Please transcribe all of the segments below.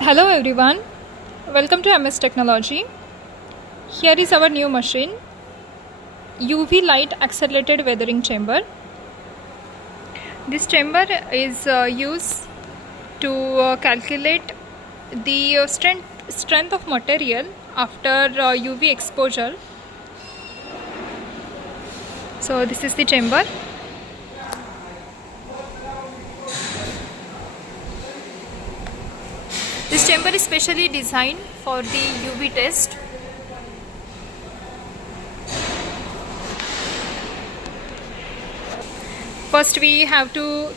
Hello everyone, welcome to MS Technology. Here is our new machine, UV light accelerated weathering chamber. This chamber is used to calculate the strength of material after UV exposure. So this is the chamber. This chamber is specially designed for the UV test. First we have to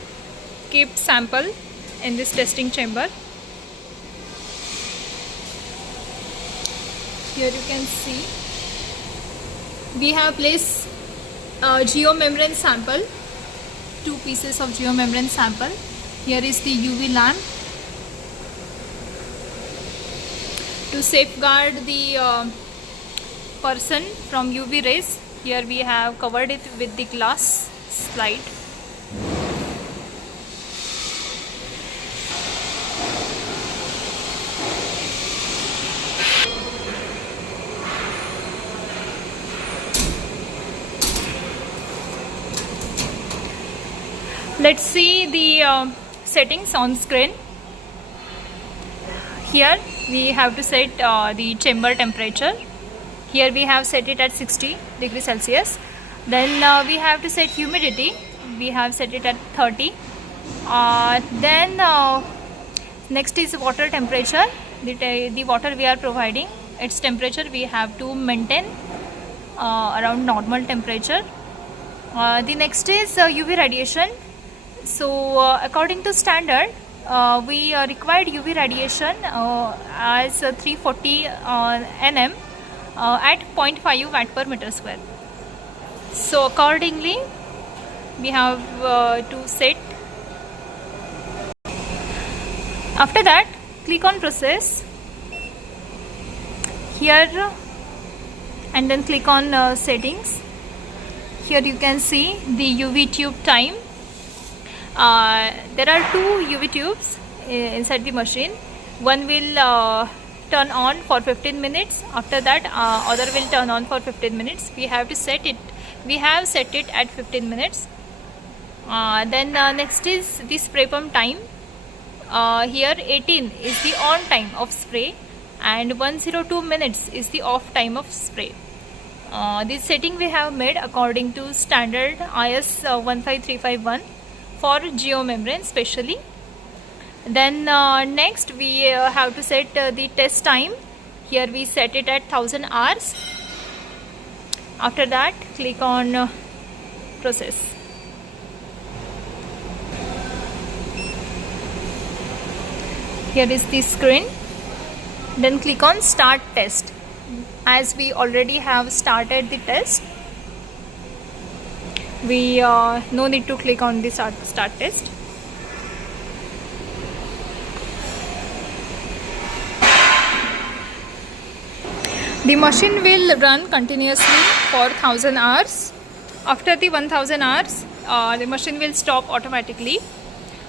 keep sample in this testing chamber. Here you can see we have placed geomembrane sample, 2 pieces of geomembrane sample. Here is the UV lamp. To safeguard the person from UV rays, here we have covered it with the glass slide. Let's see the settings on screen. Here we have to set the chamber temperature. Here we have set it at 60 degrees Celsius. Then we have to set humidity. We have set it at 30. Then next is water temperature. The water we are providing, its temperature we have to maintain around normal temperature. The next is UV radiation. So according to standard, we required UV radiation as 340 nm at 0.5 watt per meter square. So accordingly we have to set. After that, click on process here and then click on settings. Here you can see the UV tube time. There are 2 UV tubes inside the machine. One will turn on for 15 minutes. After that, other will turn on for 15 minutes. We have to set it. We have set it at 15 minutes. Then next is the spray pump time. Here 18 is the on time of spray and 102 minutes is the off time of spray. This setting we have made according to standard IS 15351 for geomembrane specially. Then next we have to set the test time. Here we set it at 1000 hours. After that, click on process. Here is the screen. Then click on start test. As we already have started the test, we no need to click on the start test. The machine will run continuously for 1000 hours. After the 1000 hours, the machine will stop automatically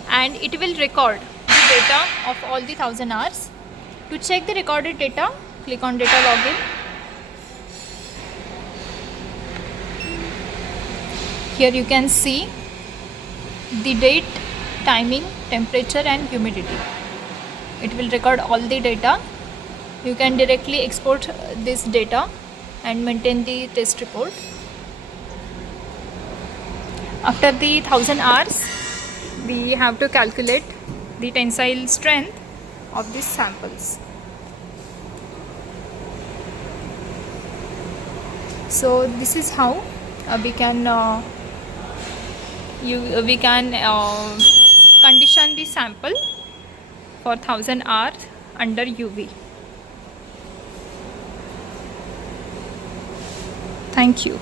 and it will record the data of all the 1000 hours. To check the recorded data, click on data login. Here you can see the date, timing, temperature and humidity. It will record all the data. You can directly export this data and maintain the test report. After the 1000 hours, we have to calculate the tensile strength of these samples. So this is how we can condition the sample for 1000 hours under UV. Thank you.